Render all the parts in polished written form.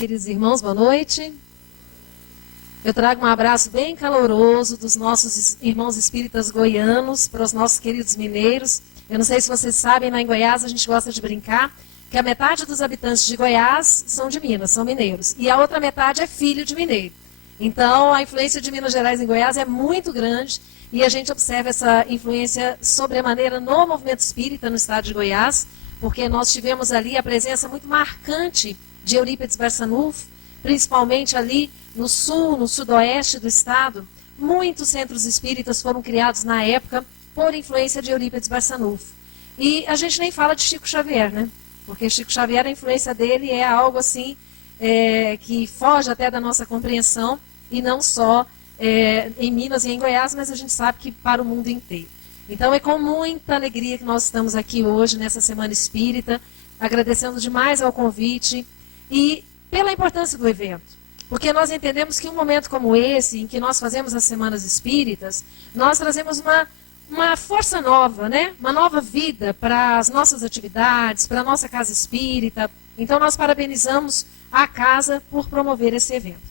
queridos irmãos, boa noite. Eu trago um abraço bem caloroso dos nossos irmãos espíritas goianos para os nossos queridos mineiros. Eu não sei se vocês sabem, lá em Goiás a gente gosta de brincar que a metade dos habitantes de Goiás são de Minas, são mineiros, e a outra metade é filho de mineiro. Então, a influência de Minas Gerais em Goiás é muito grande e a gente observa essa influência sobremaneira no movimento espírita no estado de Goiás, porque nós tivemos ali a presença muito marcante de Eurípides Barçanufo, principalmente ali no sul, no sudoeste do estado. Muitos centros espíritas foram criados na época por influência de Eurípides Barçanufo. E a gente nem fala de Chico Xavier, né? Porque Chico Xavier, a influência dele é algo assim que foge até da nossa compreensão, e não só em Minas e em Goiás, mas a gente sabe que para o mundo inteiro. Então é com muita alegria que nós estamos aqui hoje, nessa Semana Espírita, agradecendo demais ao convite e pela importância do evento. Porque nós entendemos que um momento como esse, em que nós fazemos as Semanas Espíritas, nós trazemos uma força nova, né? Uma nova vida para as nossas atividades, para a nossa casa espírita. Então nós parabenizamos a casa por promover esse evento.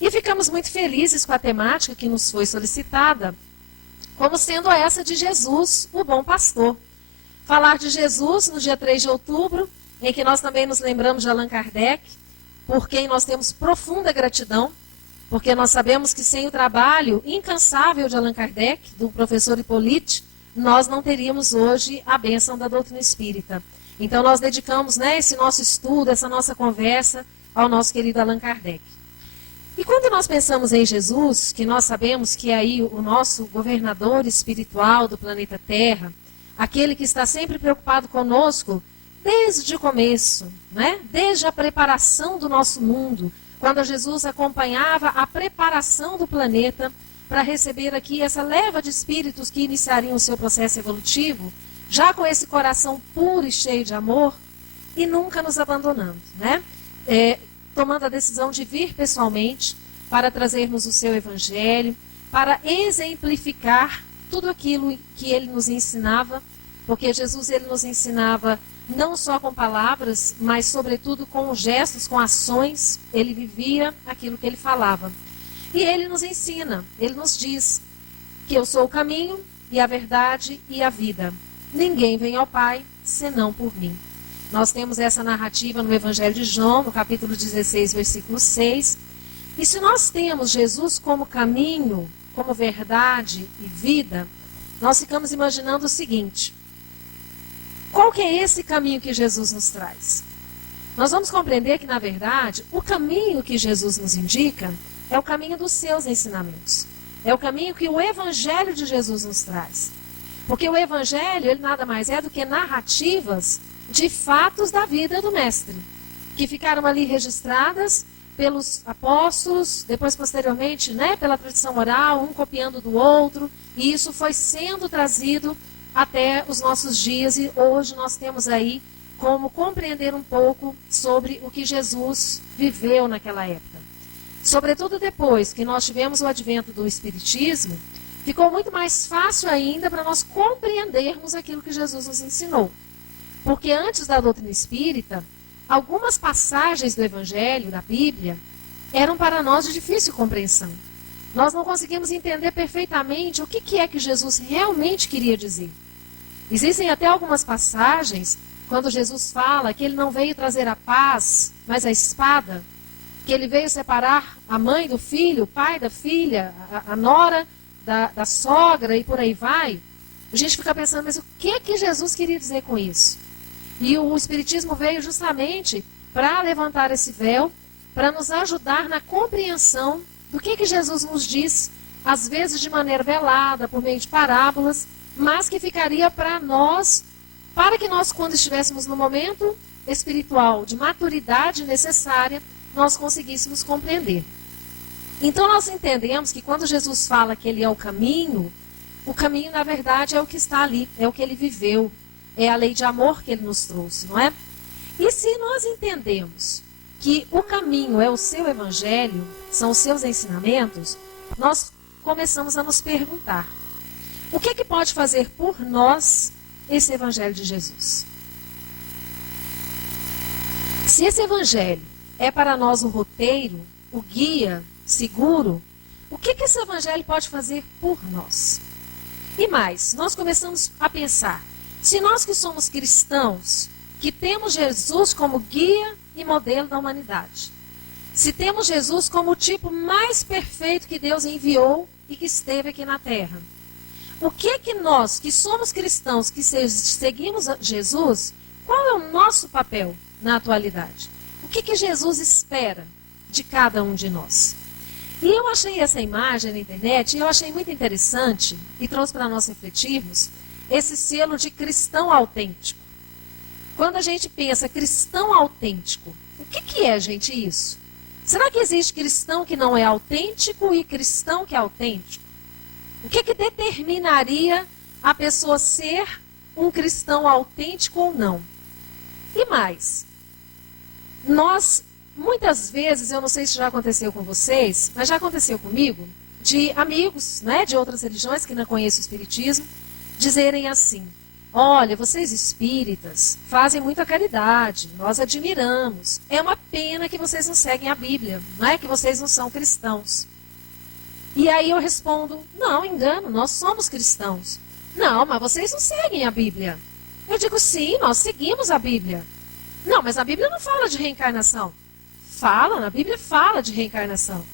E ficamos muito felizes com a temática que nos foi solicitada, como sendo essa de Jesus, o bom pastor. Falar de Jesus no dia 3 de outubro, em que nós também nos lembramos de Allan Kardec, por quem nós temos profunda gratidão, porque nós sabemos que sem o trabalho incansável de Allan Kardec, do professor Hippolyte, nós não teríamos hoje a bênção da doutrina espírita. Então nós dedicamos, esse nosso estudo, essa nossa conversa ao nosso querido Allan Kardec. E quando nós pensamos em Jesus, que nós sabemos que é aí o nosso governador espiritual do planeta Terra, aquele que está sempre preocupado conosco desde o começo, desde a preparação do nosso mundo, quando Jesus acompanhava a preparação do planeta para receber aqui essa leva de espíritos que iniciariam o seu processo evolutivo, já com esse coração puro e cheio de amor, e nunca nos abandonando, tomando a decisão de vir pessoalmente para trazermos o seu evangelho, para exemplificar tudo aquilo que ele nos ensinava, porque Jesus ele nos ensinava não só com palavras, mas sobretudo com gestos, com ações. Ele vivia aquilo que ele falava. E ele nos ensina, ele nos diz que eu sou o caminho e a verdade e a vida. Ninguém vem ao Pai senão por mim. Nós temos essa narrativa no Evangelho de João, no capítulo 16, versículo 6. E se nós temos Jesus como caminho, como verdade e vida, nós ficamos imaginando o seguinte: qual que é esse caminho que Jesus nos traz? Nós vamos compreender que, na verdade, o caminho que Jesus nos indica é o caminho dos seus ensinamentos. É o caminho que o Evangelho de Jesus nos traz. Porque o Evangelho, ele nada mais é do que narrativas de fatos da vida do Mestre, que ficaram ali registradas pelos apóstolos, depois posteriormente, pela tradição oral, um copiando do outro, e isso foi sendo trazido até os nossos dias, e hoje nós temos aí como compreender um pouco sobre o que Jesus viveu naquela época. Sobretudo depois que nós tivemos o advento do Espiritismo, ficou muito mais fácil ainda para nós compreendermos aquilo que Jesus nos ensinou. Porque antes da doutrina espírita, algumas passagens do Evangelho, da Bíblia, eram para nós de difícil compreensão. Nós não conseguimos entender perfeitamente o que é que Jesus realmente queria dizer. Existem até algumas passagens, quando Jesus fala que ele não veio trazer a paz, mas a espada, que ele veio separar a mãe do filho, o pai da filha, a nora da sogra e por aí vai. A gente fica pensando, mas o que é que Jesus queria dizer com isso? E o Espiritismo veio justamente para levantar esse véu, para nos ajudar na compreensão do que Jesus nos diz, às vezes de maneira velada, por meio de parábolas, mas que ficaria para nós, para que nós, quando estivéssemos no momento espiritual de maturidade necessária, nós conseguíssemos compreender. Então nós entendemos que quando Jesus fala que ele é o caminho, na verdade é o que está ali, é o que ele viveu, é a lei de amor que ele nos trouxe, não é? E se nós entendemos que o caminho é o seu evangelho, são os seus ensinamentos, nós começamos a nos perguntar: o que pode fazer por nós esse evangelho de Jesus? Se esse evangelho é para nós o roteiro, o guia seguro, o que esse evangelho pode fazer por nós? E mais, nós começamos a pensar, se nós que somos cristãos, que temos Jesus como guia e modelo da humanidade, se temos Jesus como o tipo mais perfeito que Deus enviou e que esteve aqui na terra, o que nós, que somos cristãos, que seguimos Jesus, qual é o nosso papel na atualidade? O que Jesus espera de cada um de nós? E eu achei essa imagem na internet e eu achei muito interessante e trouxe para nós refletirmos esse selo de cristão autêntico. Quando a gente pensa cristão autêntico, o que é, gente, isso? Será que existe cristão que não é autêntico e cristão que é autêntico? O que determinaria a pessoa ser um cristão autêntico ou não? E mais, nós, muitas vezes, eu não sei se já aconteceu com vocês, mas já aconteceu comigo, de amigos, né, de outras religiões que não conhecem o Espiritismo, dizerem assim, olha, vocês espíritas fazem muita caridade, nós admiramos, é uma pena que vocês não seguem a Bíblia, não é que vocês não são cristãos. E aí eu respondo, não, engano, nós somos cristãos. Não, mas vocês não seguem a Bíblia. Eu digo, sim, nós seguimos a Bíblia. Não, mas a Bíblia não fala de reencarnação. Fala, a Bíblia fala de reencarnação.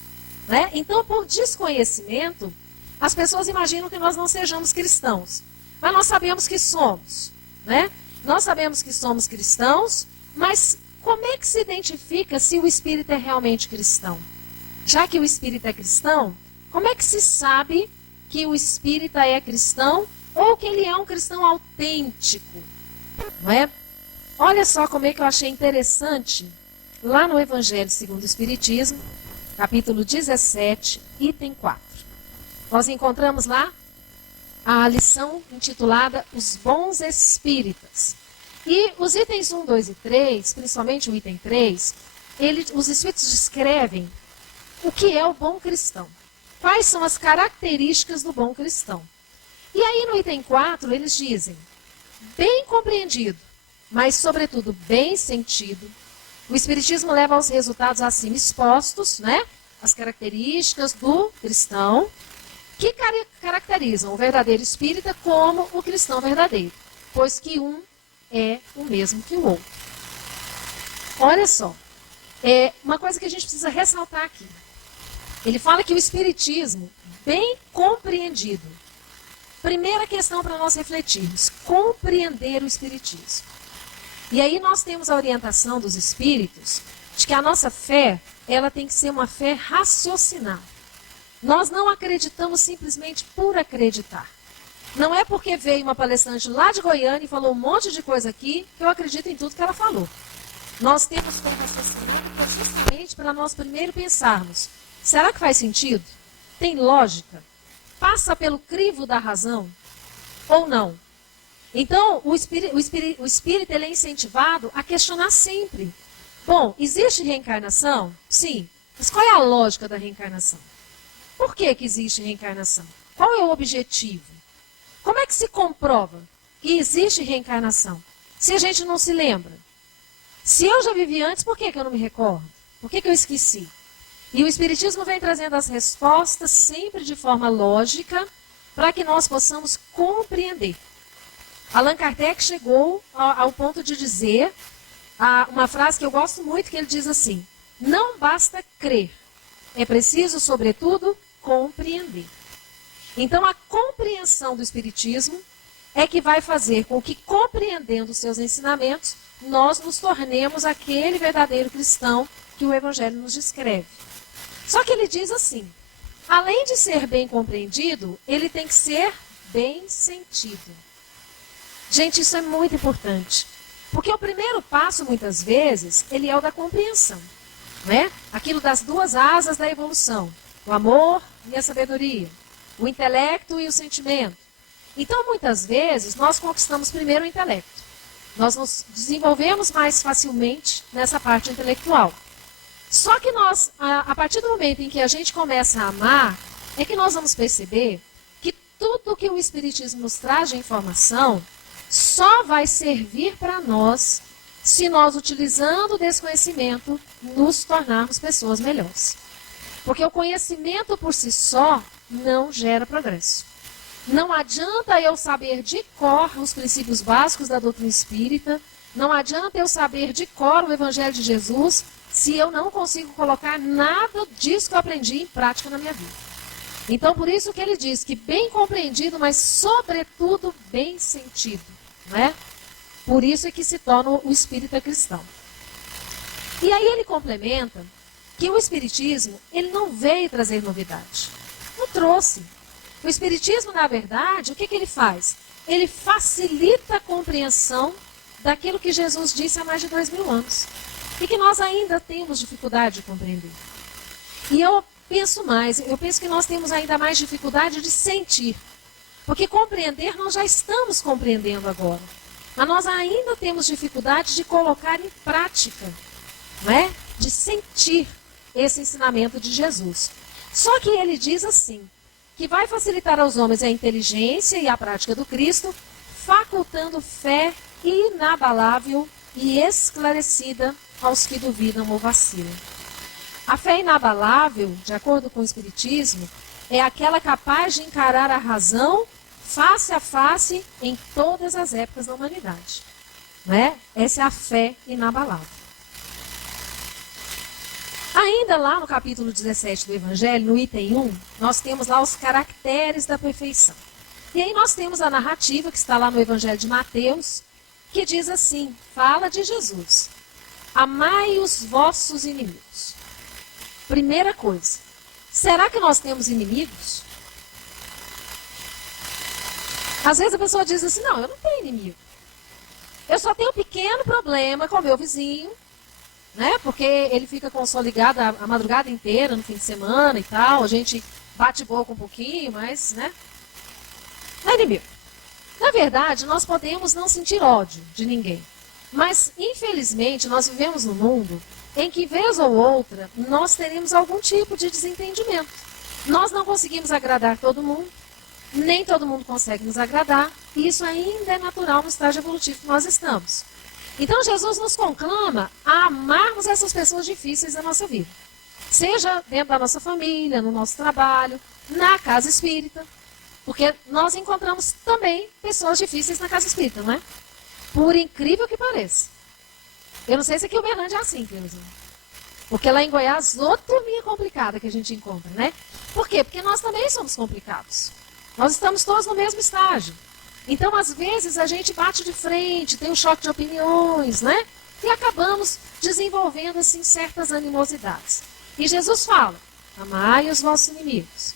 Né? Então, por desconhecimento, as pessoas imaginam que nós não sejamos cristãos. Mas nós sabemos que somos. Né? Nós sabemos que somos cristãos, mas como é que se identifica se o espírito é realmente cristão? Já que o espírito é cristão, como é que se sabe que o espírita é cristão ou que ele é um cristão autêntico? Não é? Olha só como é que eu achei interessante, lá no Evangelho segundo o Espiritismo, capítulo 17, item 4. Nós encontramos lá a lição intitulada Os Bons Espíritas. E os itens 1, 2 e 3, principalmente o item 3, os Espíritos descrevem o que é o bom cristão. Quais são as características do bom cristão? E aí no item 4 eles dizem, bem compreendido, mas sobretudo bem sentido, o Espiritismo leva aos resultados acima expostos, né? As características do cristão, que caracterizam o verdadeiro espírita como o cristão verdadeiro, pois que um é o mesmo que o outro. Olha só, uma coisa que a gente precisa ressaltar aqui. Ele fala que o Espiritismo, bem compreendido, primeira questão para nós refletirmos, compreender o Espiritismo. E aí nós temos a orientação dos Espíritos de que a nossa fé, ela tem que ser uma fé raciocinada. Nós não acreditamos simplesmente por acreditar. Não é porque veio uma palestrante lá de Goiânia e falou um monte de coisa aqui que eu acredito em tudo que ela falou. Nós temos como raciocinar justamente para nós primeiro pensarmos, será que faz sentido? Tem lógica? Passa pelo crivo da razão? Ou não? Então, o espírito ele é incentivado a questionar sempre. Bom, existe reencarnação? Sim. Mas qual é a lógica da reencarnação? Por que existe reencarnação? Qual é o objetivo? Como é que se comprova que existe reencarnação? Se a gente não se lembra. Se eu já vivi antes, por que eu não me recordo? Por que eu esqueci? E o Espiritismo vem trazendo as respostas sempre de forma lógica para que nós possamos compreender. Allan Kardec chegou ao ponto de dizer uma frase que eu gosto muito, que ele diz assim, não basta crer, é preciso, sobretudo, compreender. Então, a compreensão do Espiritismo é que vai fazer com que, compreendendo os seus ensinamentos, nós nos tornemos aquele verdadeiro cristão que o Evangelho nos descreve. Só que ele diz assim, além de ser bem compreendido, ele tem que ser bem sentido. Gente, isso é muito importante. Porque o primeiro passo, muitas vezes, ele é o da compreensão. Né? Aquilo das duas asas da evolução. O amor e a sabedoria. O intelecto e o sentimento. Então, muitas vezes, nós conquistamos primeiro o intelecto. Nós nos desenvolvemos mais facilmente nessa parte intelectual. Só que nós, a partir do momento em que a gente começa a amar, é que nós vamos perceber que tudo que o Espiritismo nos traz de informação só vai servir para nós se nós, utilizando desse conhecimento, nos tornarmos pessoas melhores. Porque o conhecimento por si só não gera progresso. Não adianta eu saber de cor os princípios básicos da doutrina espírita, não adianta eu saber de cor o Evangelho de Jesus, se eu não consigo colocar nada disso que eu aprendi em prática na minha vida. Então, por isso que ele diz que bem compreendido, mas sobretudo bem sentido, não é? Por isso é que se torna o espírita cristão. E aí ele complementa que o espiritismo, ele não veio trazer novidade. Não trouxe. O espiritismo, na verdade, o que ele faz? Ele facilita a compreensão daquilo que Jesus disse há mais de 2000 anos. E que nós ainda temos dificuldade de compreender. E eu penso mais, eu penso que nós temos ainda mais dificuldade de sentir. Porque compreender, nós já estamos compreendendo agora. Mas nós ainda temos dificuldade de colocar em prática, não é? De sentir esse ensinamento de Jesus. Só que ele diz assim, que vai facilitar aos homens a inteligência e a prática do Cristo, facultando fé inabalável e esclarecida aos que duvidam ou vacilam. A fé inabalável, de acordo com o Espiritismo, é aquela capaz de encarar a razão face a face em todas as épocas da humanidade. Né? Essa é a fé inabalável. Ainda lá no capítulo 17 do Evangelho, no item 1, nós temos lá os caracteres da perfeição. E aí nós temos a narrativa que está lá no Evangelho de Mateus, que diz assim, fala de Jesus. Amai os vossos inimigos. Primeira coisa, será que nós temos inimigos? Às vezes a pessoa diz assim, não, eu não tenho inimigo. Eu só tenho um pequeno problema com o meu vizinho, né? Porque ele fica com o som ligado a madrugada inteira, no fim de semana e tal. A gente bate boca um pouquinho, mas, né? Não é inimigo. Na verdade, nós podemos não sentir ódio de ninguém. Mas, infelizmente, nós vivemos num mundo em que, vez ou outra, nós teremos algum tipo de desentendimento. Nós não conseguimos agradar todo mundo, nem todo mundo consegue nos agradar, e isso ainda é natural no estágio evolutivo que nós estamos. Então, Jesus nos conclama a amarmos essas pessoas difíceis da nossa vida. Seja dentro da nossa família, no nosso trabalho, na casa espírita. Porque nós encontramos também pessoas difíceis na casa espírita, não é? Por incrível que pareça. Eu não sei se aqui o Uberlândia é assim, queridos. Porque lá em Goiás, outra turminha complicada que a gente encontra, né? Por quê? Porque nós também somos complicados. Nós estamos todos no mesmo estágio. Então, às vezes, a gente bate de frente, tem um choque de opiniões, né? E acabamos desenvolvendo, assim, certas animosidades. E Jesus fala, amai os vossos inimigos.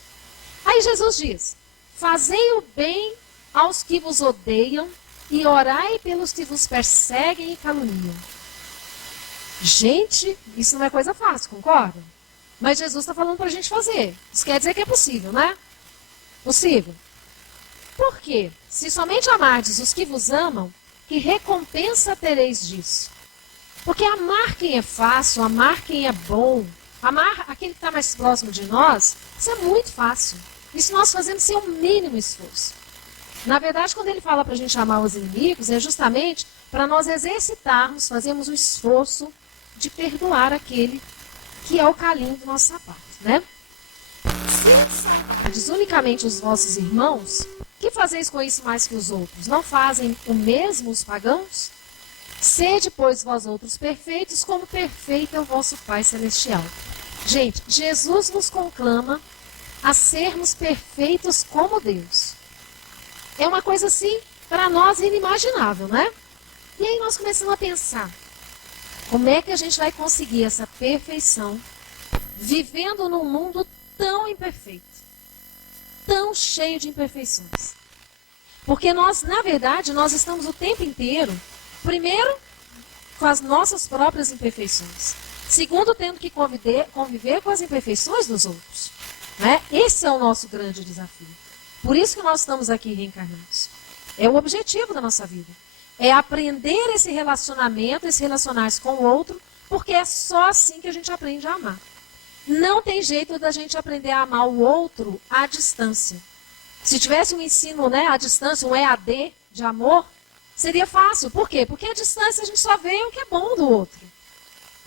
Aí Jesus diz, fazei o bem aos que vos odeiam e orai pelos que vos perseguem e caluniam. Gente, isso não é coisa fácil, concorda? Mas Jesus está falando para a gente fazer. Isso quer dizer que é possível, né? Possível. Por quê? Se somente amardes os que vos amam, que recompensa tereis disso? Porque amar quem é fácil, amar quem é bom, amar aquele que está mais próximo de nós, isso é muito fácil. Isso nós fazemos sem o mínimo esforço. Na verdade, quando ele fala para a gente amar os inimigos, é justamente para nós exercitarmos, fazermos o esforço de perdoar aquele que é o calinho do nosso sapato, né? Diz unicamente os vossos irmãos, que fazeis com isso mais que os outros? Não fazem o mesmo os pagãos? Sede, pois, vós outros perfeitos, como perfeito é o vosso Pai Celestial. Gente, Jesus nos conclama a sermos perfeitos como Deus. É uma coisa assim, para nós, inimaginável, né? E aí nós começamos a pensar, como é que a gente vai conseguir essa perfeição vivendo num mundo tão imperfeito, tão cheio de imperfeições? Porque nós, na verdade, nós estamos o tempo inteiro, primeiro, com as nossas próprias imperfeições. Segundo, tendo que conviver com as imperfeições dos outros. Né? Esse é o nosso grande desafio. Por isso que nós estamos aqui reencarnados. É o objetivo da nossa vida. É aprender esse relacionamento, esse relacionar-se com o outro, porque é só assim que a gente aprende a amar. Não tem jeito da gente aprender a amar o outro à distância. Se tivesse um ensino, né, à distância, um EAD de amor, seria fácil. Por quê? Porque à distância a gente só vê o que é bom do outro.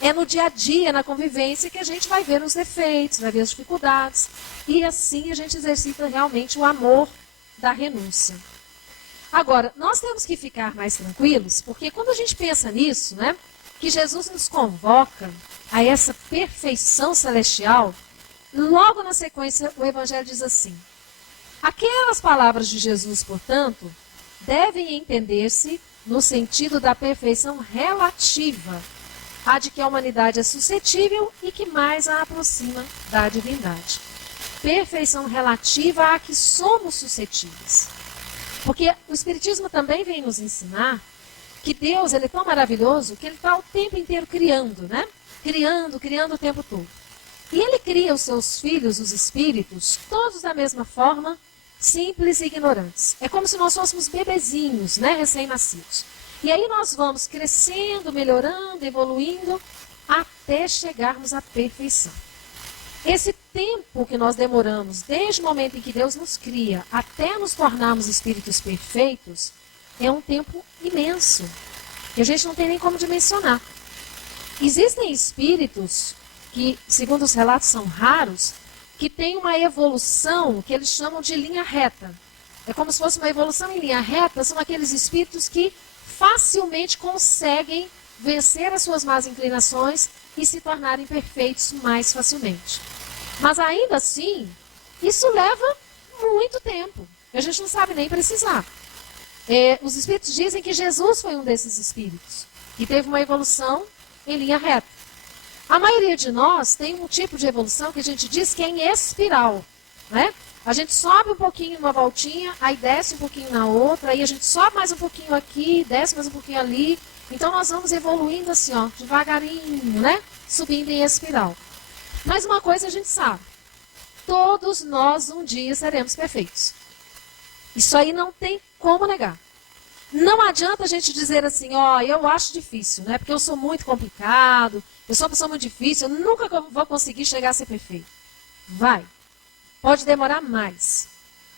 É no dia a dia, na convivência, que a gente vai ver os defeitos, vai ver as dificuldades. E assim a gente exercita realmente o amor da renúncia. Agora, nós temos que ficar mais tranquilos, porque quando a gente pensa nisso, né, que Jesus nos convoca a essa perfeição celestial, logo na sequência o Evangelho diz assim: aquelas palavras de Jesus, portanto, devem entender-se no sentido da perfeição relativa, a de que a humanidade é suscetível e que mais a aproxima da divindade. Perfeição relativa a que somos suscetíveis. Porque o Espiritismo também vem nos ensinar que Deus, ele é tão maravilhoso que ele está o tempo inteiro criando, né? Criando o tempo todo. E ele cria os seus filhos, os espíritos, todos da mesma forma, simples e ignorantes. É como se nós fôssemos bebezinhos, né? Recém-nascidos. E aí nós vamos crescendo, melhorando, evoluindo, até chegarmos à perfeição. Esse tempo que nós demoramos, desde o momento em que Deus nos cria, até nos tornarmos espíritos perfeitos, é um tempo imenso, que a gente não tem nem como dimensionar. Existem espíritos que, segundo os relatos, são raros, que têm uma evolução que eles chamam de linha reta. É como se fosse uma evolução em linha reta, são aqueles espíritos que facilmente conseguem vencer as suas más inclinações e se tornarem perfeitos mais facilmente. Mas ainda assim, isso leva muito tempo. A gente não sabe nem precisar. Os espíritos dizem que Jesus foi um desses espíritos, que teve uma evolução em linha reta. A maioria de nós tem um tipo de evolução que a gente diz que é em espiral, né? A gente sobe um pouquinho numa voltinha, aí desce um pouquinho na outra, aí a gente sobe mais um pouquinho aqui, desce mais um pouquinho ali. Então nós vamos evoluindo assim, ó, devagarinho, né? Subindo em espiral. Mas uma coisa a gente sabe, todos nós um dia seremos perfeitos. Isso aí não tem como negar. Não adianta a gente dizer assim, ó, eu acho difícil, né? Porque eu sou muito complicado, eu sou uma pessoa muito difícil, eu nunca vou conseguir chegar a ser perfeito. Vai. Pode demorar mais.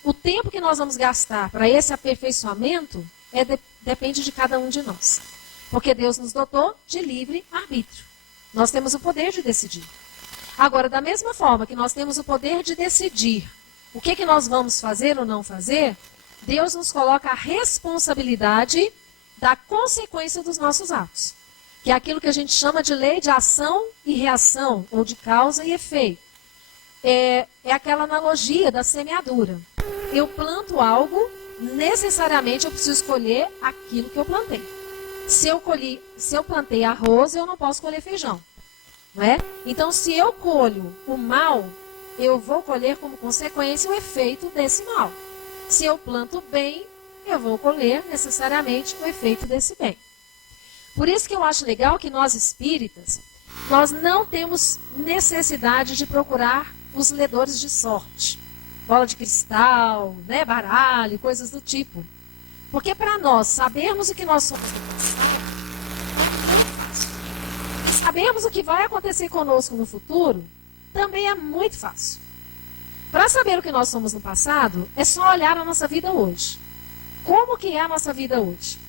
O tempo que nós vamos gastar para esse aperfeiçoamento depende de cada um de nós. Porque Deus nos dotou de livre arbítrio. Nós temos o poder de decidir. Agora, da mesma forma que nós temos o poder de decidir o que nós vamos fazer ou não fazer, Deus nos coloca a responsabilidade da consequência dos nossos atos. Que é aquilo que a gente chama de lei de ação e reação, ou de causa e efeito. É aquela analogia da semeadura. Eu planto algo, necessariamente eu preciso escolher aquilo que eu plantei. Se eu plantei arroz, eu não posso colher feijão. Não é? Então, se eu colho o mal, eu vou colher como consequência o efeito desse mal. Se eu planto bem, eu vou colher necessariamente o efeito desse bem. Por isso que eu acho legal que nós espíritas, nós não temos necessidade de procurar os ledores de sorte. Bola de cristal, né, baralho, coisas do tipo. Porque para nós sabermos o que nós somos no passado, é muito fácil. Sabermos o que vai acontecer conosco no futuro, também é muito fácil. Para saber o que nós somos no passado, é só olhar a nossa vida hoje. Como que é a nossa vida hoje?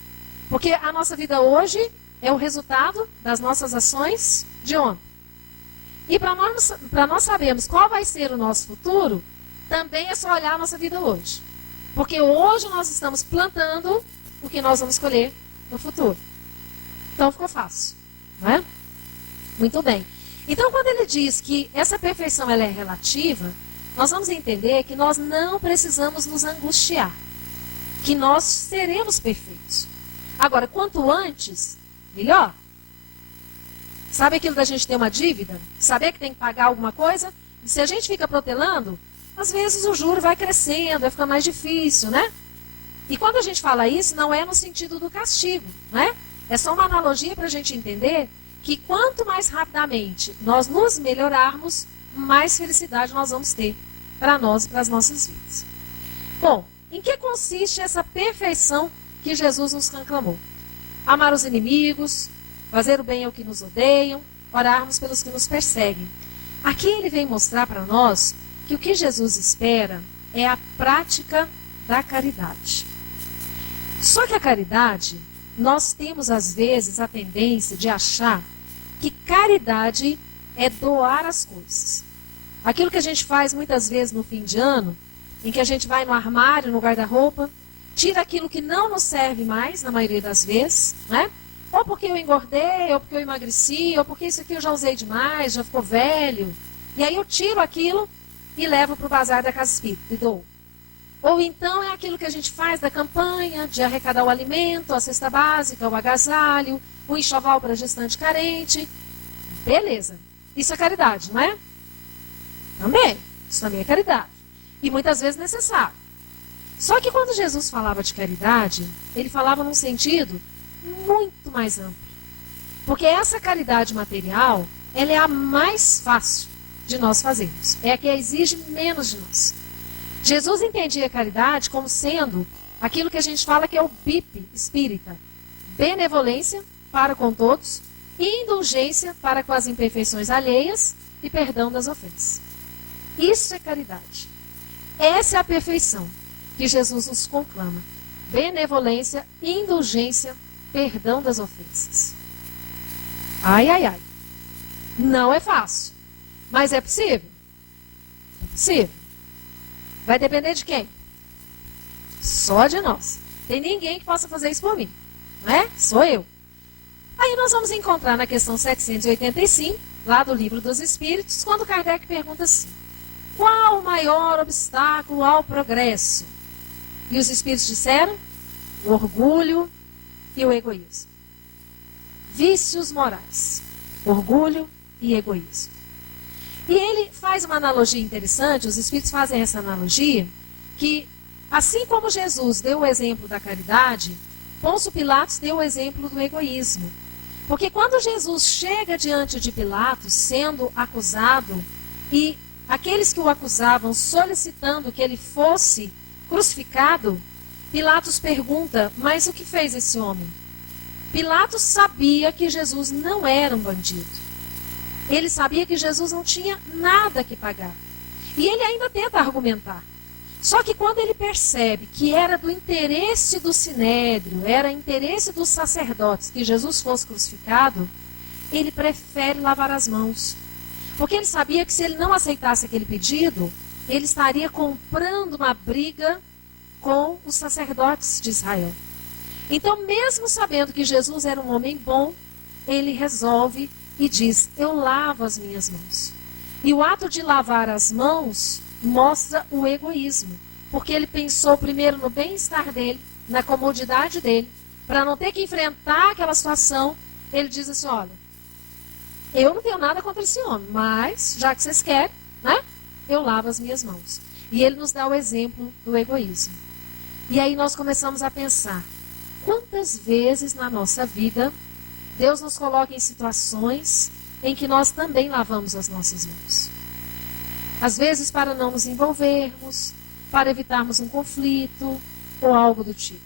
Porque a nossa vida hoje é o resultado das nossas ações de ontem. E para nós sabermos qual vai ser o nosso futuro, também é só olhar a nossa vida hoje. Porque hoje nós estamos plantando o que nós vamos colher no futuro. Então ficou fácil, não é? Muito bem. Então quando ele diz que essa perfeição ela é relativa, nós vamos entender que nós não precisamos nos angustiar. Que nós seremos perfeitos. Agora, quanto antes, melhor. Sabe aquilo da gente ter uma dívida? Saber que tem que pagar alguma coisa? E se a gente fica protelando, às vezes o juro vai crescendo, vai ficar mais difícil, né? E quando a gente fala isso, não é no sentido do castigo, né? É só uma analogia para a gente entender que quanto mais rapidamente nós nos melhorarmos, mais felicidade nós vamos ter para nós e para as nossas vidas. Bom, em que consiste essa perfeição que Jesus nos conclamou? Amar os inimigos, fazer o bem ao que nos odeiam, orarmos pelos que nos perseguem. Aqui ele vem mostrar para nós que o que Jesus espera é a prática da caridade. Só que a caridade, nós temos às vezes a tendência de achar que caridade é doar as coisas. Aquilo que a gente faz muitas vezes no fim de ano, em que a gente vai no armário, no guarda-roupa, tira aquilo que não nos serve mais, na maioria das vezes, né? Ou porque eu engordei, ou porque eu emagreci, ou porque isso aqui eu já usei demais, já ficou velho. E aí eu tiro aquilo e levo para o bazar da casa espírita e dou. Ou então é aquilo que a gente faz da campanha de arrecadar o alimento, a cesta básica, o agasalho, o enxoval para gestante carente. Beleza. Isso é caridade, não é? Também. Isso também é caridade. E muitas vezes necessário. Só que quando Jesus falava de caridade, ele falava num sentido muito mais amplo. Porque essa caridade material, ela é a mais fácil de nós fazermos. É a que exige menos de nós. Jesus entendia a caridade como sendo aquilo que a gente fala que é o BIP espírita. Benevolência para com todos, indulgência para com as imperfeições alheias e perdão das ofensas. Isso é caridade. Essa é a perfeição que Jesus nos conclama. Benevolência, indulgência, perdão das ofensas. Ai, ai, ai. Não é fácil. Mas é possível? É possível. Vai depender de quem? Só de nós. Tem ninguém que possa fazer isso por mim. Não é? Sou eu. Aí nós vamos encontrar na questão 785, lá do Livro dos Espíritos, quando Kardec pergunta assim: qual o maior obstáculo ao progresso? E os Espíritos disseram: o orgulho e o egoísmo. Vícios morais. Orgulho e egoísmo. E ele faz uma analogia interessante, os Espíritos fazem essa analogia, que assim como Jesus deu o exemplo da caridade, Pôncio Pilatos deu o exemplo do egoísmo. Porque quando Jesus chega diante de Pilatos, sendo acusado, e aqueles que o acusavam solicitando que ele fosse crucificado, Pilatos pergunta: mas o que fez esse homem? Pilatos sabia que Jesus não era um bandido. Ele sabia que Jesus não tinha nada que pagar. E ele ainda tenta argumentar. Só que quando ele percebe que era do interesse do sinédrio, era interesse dos sacerdotes que Jesus fosse crucificado, ele prefere lavar as mãos. Porque ele sabia que se ele não aceitasse aquele pedido, ele estaria comprando uma briga com os sacerdotes de Israel. Então, mesmo sabendo que Jesus era um homem bom, ele resolve e diz: eu lavo as minhas mãos. E o ato de lavar as mãos mostra o egoísmo, porque ele pensou primeiro no bem-estar dele, na comodidade dele, para não ter que enfrentar aquela situação. Ele diz assim: olha, eu não tenho nada contra esse homem, mas já que vocês querem, né, eu lavo as minhas mãos. E ele nos dá o exemplo do egoísmo. E aí nós começamos a pensar: quantas vezes na nossa vida Deus nos coloca em situações em que nós também lavamos as nossas mãos. Às vezes para não nos envolvermos, para evitarmos um conflito ou algo do tipo.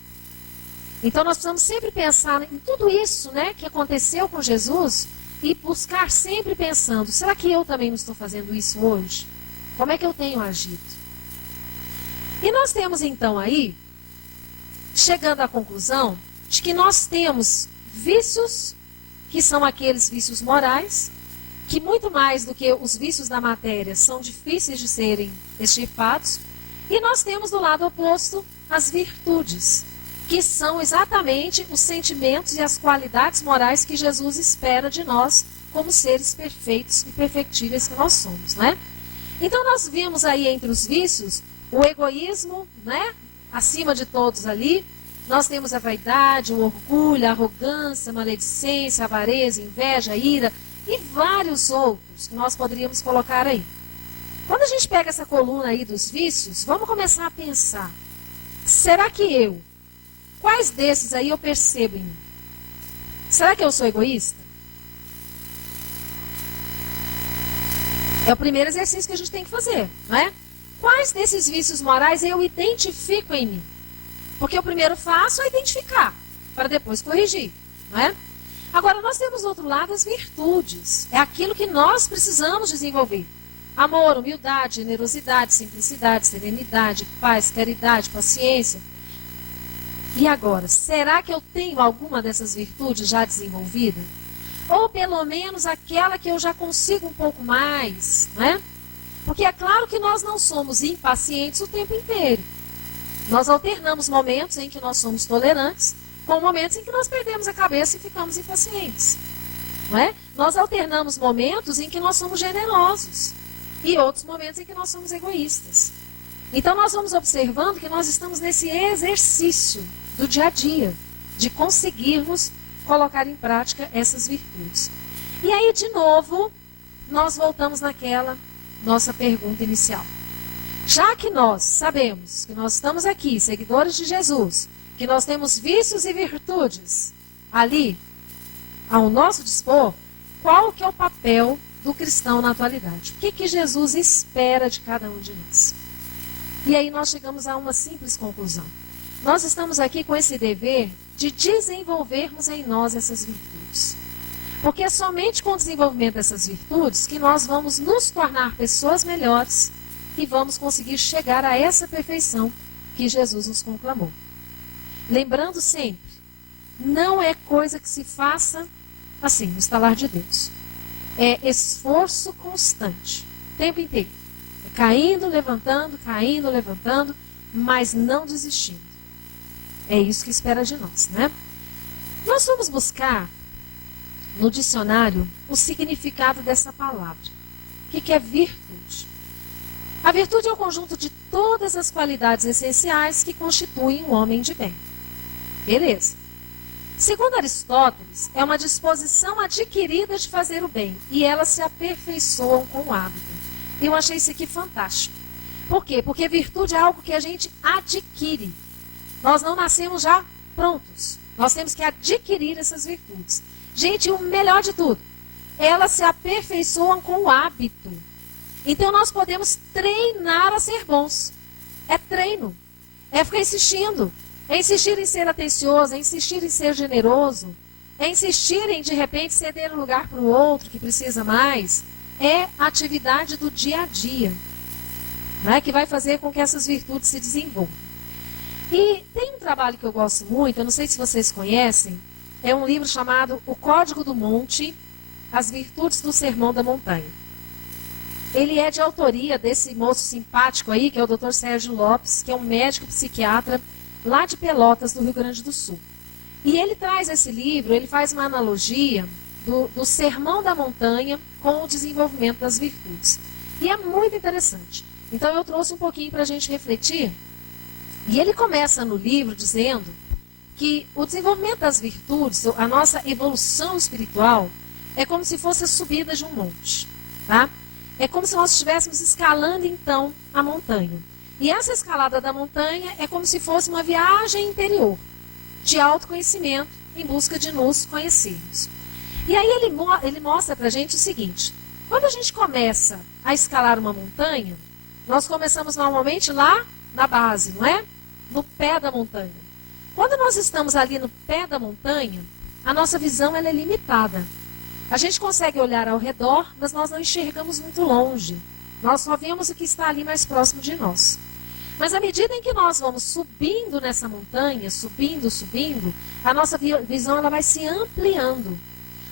Então nós precisamos sempre pensar em tudo isso, né, que aconteceu com Jesus e buscar sempre pensando: será que eu também não estou fazendo isso hoje? Como é que eu tenho agido? E nós temos então aí, chegando à conclusão de que nós temos vícios, que são aqueles vícios morais, que muito mais do que os vícios da matéria são difíceis de serem extirpados. E nós temos do lado oposto as virtudes, que são exatamente os sentimentos e as qualidades morais que Jesus espera de nós como seres perfeitos e perfectíveis que nós somos, né? Então nós vimos aí entre os vícios o egoísmo, né, acima de todos ali. Nós temos a vaidade, o orgulho, a arrogância, a maledicência, a avareza, a inveja, a ira e vários outros que nós poderíamos colocar aí. Quando a gente pega essa coluna aí dos vícios, vamos começar a pensar: será que quais desses aí eu percebo em mim? Será que eu sou egoísta? É o primeiro exercício que a gente tem que fazer, não é? Quais desses vícios morais eu identifico em mim? Porque o primeiro passo é identificar, para depois corrigir, não é? Agora, nós temos do outro lado as virtudes. É aquilo que nós precisamos desenvolver. Amor, humildade, generosidade, simplicidade, serenidade, paz, caridade, paciência. E agora, será que eu tenho alguma dessas virtudes já desenvolvida? Ou pelo menos aquela que eu já consigo um pouco mais, né? Porque é claro que nós não somos impacientes o tempo inteiro. Nós alternamos momentos em que nós somos tolerantes com momentos em que nós perdemos a cabeça e ficamos impacientes. Não é? Nós alternamos momentos em que nós somos generosos e outros momentos em que nós somos egoístas. Então nós vamos observando que nós estamos nesse exercício do dia a dia, de conseguirmos colocar em prática essas virtudes. E aí, de novo, nós voltamos naquela nossa pergunta inicial. Já que nós sabemos que nós estamos aqui, seguidores de Jesus, que nós temos vícios e virtudes ali ao nosso dispor, qual que é o papel do cristão na atualidade? O que Jesus espera de cada um de nós? E aí nós chegamos a uma simples conclusão. Nós estamos aqui com esse dever de desenvolvermos em nós essas virtudes. Porque é somente com o desenvolvimento dessas virtudes que nós vamos nos tornar pessoas melhores e vamos conseguir chegar a essa perfeição que Jesus nos conclamou. Lembrando sempre, não é coisa que se faça assim, no estalar de dedos. É esforço constante, o tempo inteiro. É caindo, levantando, mas não desistindo. É isso que espera de nós, né? Nós vamos buscar no dicionário o significado dessa palavra. O que é virtude? A virtude é o conjunto de todas as qualidades essenciais que constituem um homem de bem. Beleza. Segundo Aristóteles, é uma disposição adquirida de fazer o bem e elas se aperfeiçoam com o hábito. Eu achei isso aqui fantástico. Por quê? Porque virtude é algo que a gente adquire. Nós não nascemos já prontos. Nós temos que adquirir essas virtudes. Gente, o melhor de tudo, elas se aperfeiçoam com o hábito. Então nós podemos treinar a ser bons. É treino. É ficar insistindo. É insistir em ser atencioso, é insistir em ser generoso, é insistir em, de repente, ceder um lugar para o outro que precisa mais. É a atividade do dia a dia, né, que vai fazer com que essas virtudes se desenvolvam. E tem um trabalho que eu gosto muito, eu não sei se vocês conhecem, é um livro chamado O Código do Monte, As Virtudes do Sermão da Montanha. Ele é de autoria desse moço simpático aí, que é o Dr. Sérgio Lopes, que é um médico psiquiatra lá de Pelotas, do Rio Grande do Sul. E ele traz esse livro, ele faz uma analogia do Sermão da Montanha com o desenvolvimento das virtudes. E é muito interessante. Então eu trouxe um pouquinho para a gente refletir. E ele começa no livro dizendo que o desenvolvimento das virtudes, a nossa evolução espiritual, é como se fosse a subida de um monte. Tá? É como se nós estivéssemos escalando então a montanha. E essa escalada da montanha é como se fosse uma viagem interior, de autoconhecimento, em busca de nos conhecermos. E aí ele mostra para a gente o seguinte, quando a gente começa a escalar uma montanha, nós começamos normalmente lá na base, não é? No pé da montanha. Quando nós estamos ali no pé da montanha, a nossa visão ela é limitada. A gente consegue olhar ao redor, mas nós não enxergamos muito longe. Nós só vemos o que está ali mais próximo de nós. Mas à medida em que nós vamos subindo nessa montanha, subindo, a nossa visão ela vai se ampliando.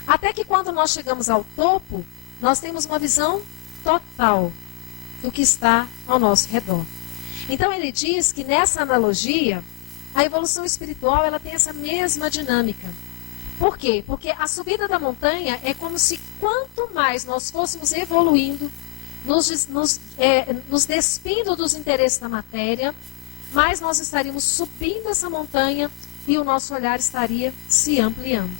Até que quando nós chegamos ao topo, nós temos uma visão total do que está ao nosso redor. Então ele diz que nessa analogia, a evolução espiritual ela tem essa mesma dinâmica. Por quê? Porque a subida da montanha é como se quanto mais nós fôssemos evoluindo, nos despindo dos interesses da matéria, mais nós estaríamos subindo essa montanha e o nosso olhar estaria se ampliando.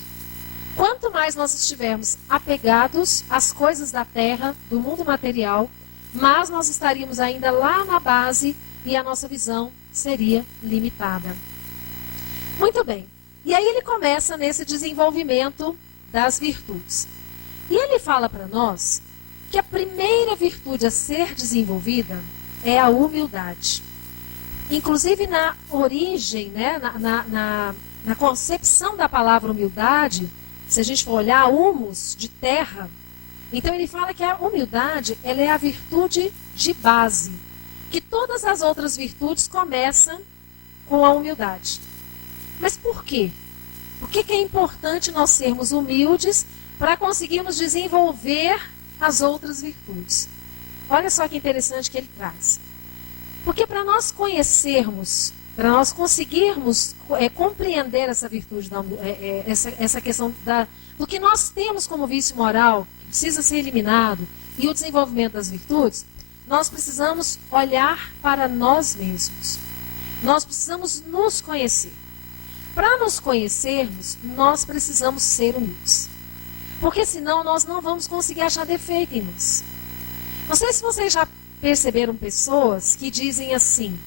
Quanto mais nós estivermos apegados às coisas da terra, do mundo material, mais nós estaríamos ainda lá na base e a nossa visão seria limitada. Muito bem. E aí ele começa nesse desenvolvimento das virtudes. E ele fala para nós que a primeira virtude a ser desenvolvida é a humildade. Inclusive na origem, né, na concepção da palavra humildade, se a gente for olhar, humus, de terra, então ele fala que a humildade ela é a virtude de base, que todas as outras virtudes começam com a humildade. Mas por quê? Por que é importante nós sermos humildes para conseguirmos desenvolver as outras virtudes? Olha só que interessante que ele traz. Porque para nós conhecermos, para nós conseguirmos compreender essa virtude, essa questão do que nós temos como vício moral, que precisa ser eliminado, e o desenvolvimento das virtudes, nós precisamos olhar para nós mesmos. Nós precisamos nos conhecer. Para nos conhecermos, nós precisamos ser humildes. Porque senão nós não vamos conseguir achar defeito em nós. Não sei se vocês já perceberam pessoas que dizem assim: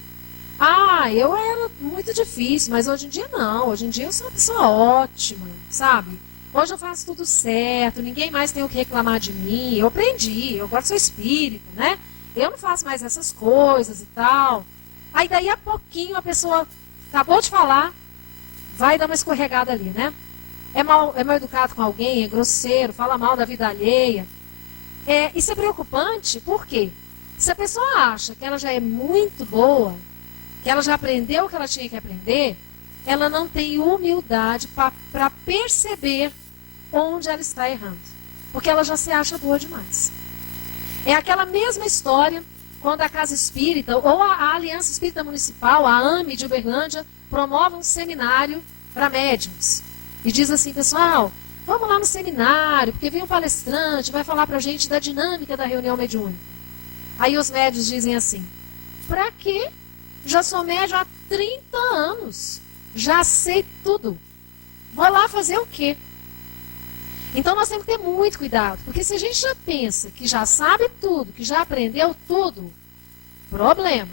ah, eu era muito difícil, mas hoje em dia não. Hoje em dia eu sou uma pessoa ótima, sabe? Hoje eu faço tudo certo, ninguém mais tem o que reclamar de mim. Eu aprendi, eu agora sou espírita, né? Eu não faço mais essas coisas e tal. Aí daí a pouquinho a pessoa acabou de falar, vai dar uma escorregada ali, né? É mal educado com alguém, é grosseiro, fala mal da vida alheia. Isso é preocupante, por quê? Se a pessoa acha que ela já é muito boa, que ela já aprendeu o que ela tinha que aprender, ela não tem humildade para perceber onde ela está errando. Porque ela já se acha boa demais. É aquela mesma história quando a Casa Espírita ou a Aliança Espírita Municipal, a AME de Uberlândia, promove um seminário para médiuns. E diz assim: pessoal, vamos lá no seminário, porque vem um palestrante, vai falar para a gente da dinâmica da reunião mediúnica. Aí os médiuns dizem assim: para quê? Já sou médium há 30 anos. Já sei tudo. Vou lá fazer o quê? Então nós temos que ter muito cuidado, porque se a gente já pensa que já sabe tudo, que já aprendeu tudo, problema.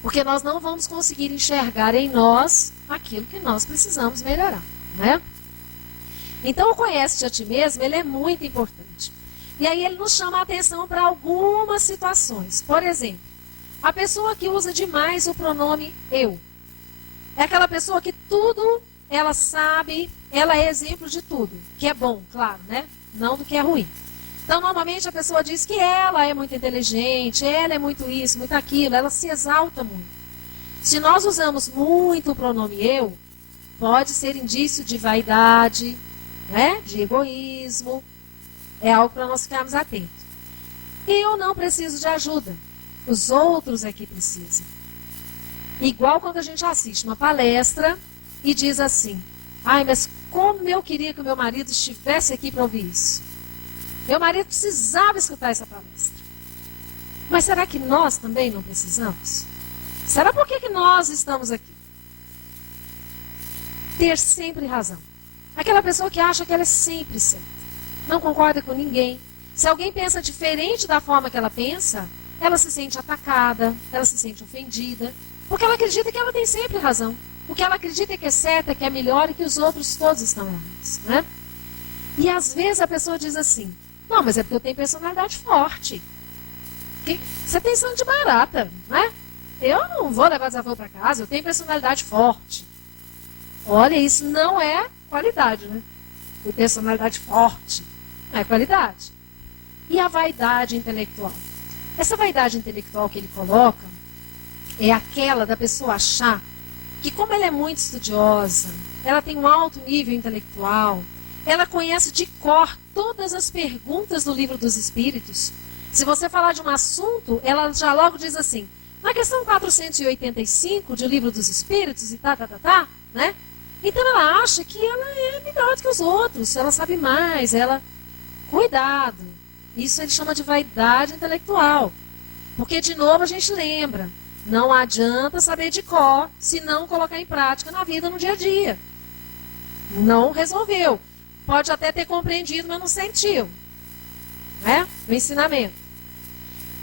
Porque nós não vamos conseguir enxergar em nós aquilo que nós precisamos melhorar, né? Então o conhece-te a ti mesmo, ele é muito importante. E aí ele nos chama a atenção para algumas situações. Por exemplo, a pessoa que usa demais o pronome eu. É aquela pessoa que tudo ela sabe, ela é exemplo de tudo. Que é bom, claro, né? Não do que é ruim. Então, normalmente a pessoa diz que ela é muito inteligente, ela é muito isso, muito aquilo, ela se exalta muito. Se nós usamos muito o pronome eu, pode ser indício de vaidade, né? De egoísmo. É algo para nós ficarmos atentos. Eu não preciso de ajuda. Os outros é que precisam. Igual quando a gente assiste uma palestra e diz assim: ai, mas como eu queria que o meu marido estivesse aqui para ouvir isso. Meu marido precisava escutar essa palestra. Mas será que nós também não precisamos? Será por que nós estamos aqui? Ter sempre razão. Aquela pessoa que acha que ela é sempre certa. Não concorda com ninguém. Se alguém pensa diferente da forma que ela pensa, ela se sente atacada, ela se sente ofendida, porque ela acredita que ela tem sempre razão. Porque ela acredita que é certa, que é melhor e que os outros todos estão errados, né? E às vezes a pessoa diz assim: não, mas é porque eu tenho personalidade forte. Você tem sangue de barata, né? Eu não vou levar desafio para casa, eu tenho personalidade forte. Olha, isso não é qualidade, né? Ter personalidade forte não é qualidade. E a vaidade intelectual? Essa vaidade intelectual que ele coloca é aquela da pessoa achar que, como ela é muito estudiosa, ela tem um alto nível intelectual, ela conhece de cor todas as perguntas do Livro dos Espíritos. Se você falar de um assunto, ela já logo diz assim: na questão 485 do Livro dos Espíritos e né? Então ela acha que ela é melhor do que os outros, ela sabe mais, ela... Cuidado! Isso ele chama de vaidade intelectual. Porque, de novo, a gente lembra: não adianta saber de cor se não colocar em prática na vida, no dia a dia. Não resolveu. Pode até ter compreendido, mas não sentiu, né? O ensinamento.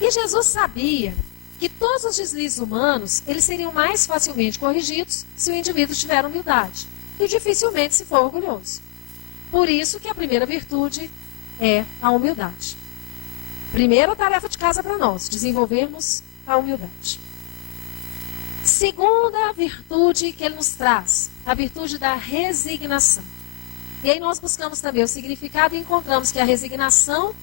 E Jesus sabia que todos os deslizes humanos, eles seriam mais facilmente corrigidos se o indivíduo tiver humildade. E dificilmente se for orgulhoso. Por isso que a primeira virtude é a humildade. Primeira tarefa de casa para nós, desenvolvermos a humildade. Segunda virtude que ele nos traz, a virtude da resignação. E aí nós buscamos também o significado e encontramos que a resignação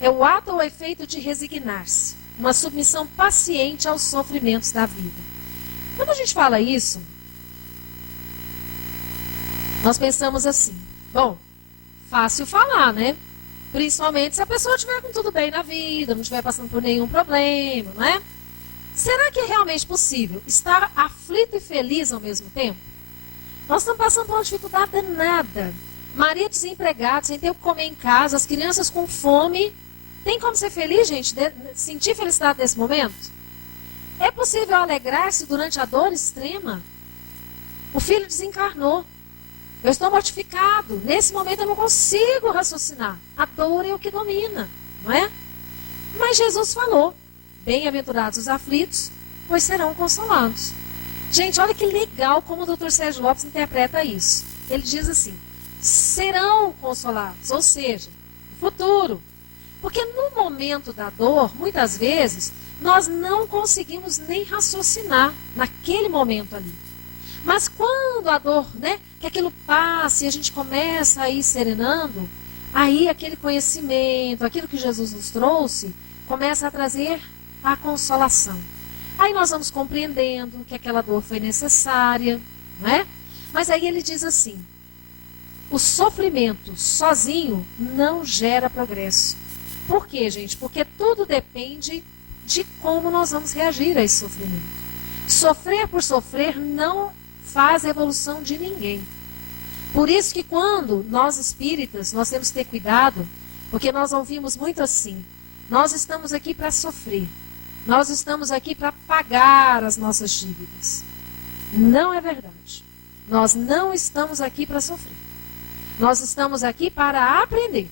é o ato ou efeito de resignar-se, uma submissão paciente aos sofrimentos da vida. Quando a gente fala isso, Nós pensamos assim, bom, fácil falar, né? Principalmente se a pessoa estiver com tudo bem na vida, não estiver passando por nenhum problema, né? Será que é realmente possível estar aflito e feliz ao mesmo tempo? Nós estamos passando por uma dificuldade danada. Marido desempregado, sem ter o que comer em casa, as crianças com fome. Tem como ser feliz, gente? Sentir felicidade nesse momento? É possível alegrar-se durante a dor extrema? O filho desencarnou. Eu estou mortificado. Nesse momento eu não consigo raciocinar. A dor é o que domina, não é? Mas Jesus falou, bem-aventurados os aflitos, pois serão consolados. Gente, olha que legal como o Dr. Sérgio Lopes interpreta isso. Ele diz assim, serão consolados, ou seja, futuro. Porque no momento da dor, muitas vezes, nós não conseguimos nem raciocinar naquele momento ali. Mas quando a dor, né, que aquilo passa e a gente começa a ir serenando, aí aquele conhecimento, aquilo que Jesus nos trouxe, começa a trazer a consolação. Aí nós vamos compreendendo que aquela dor foi necessária, não é? Mas aí ele diz assim, o sofrimento sozinho não gera progresso. Por quê, gente? Porque tudo depende de como nós vamos reagir a esse sofrimento. Sofrer por sofrer não faz a evolução de ninguém. Por isso que quando nós espíritas, nós temos que ter cuidado, porque nós ouvimos muito assim, nós estamos aqui para sofrer, nós estamos aqui para pagar as nossas dívidas. Não é verdade. Nós não estamos aqui para sofrer. Nós estamos aqui para aprender.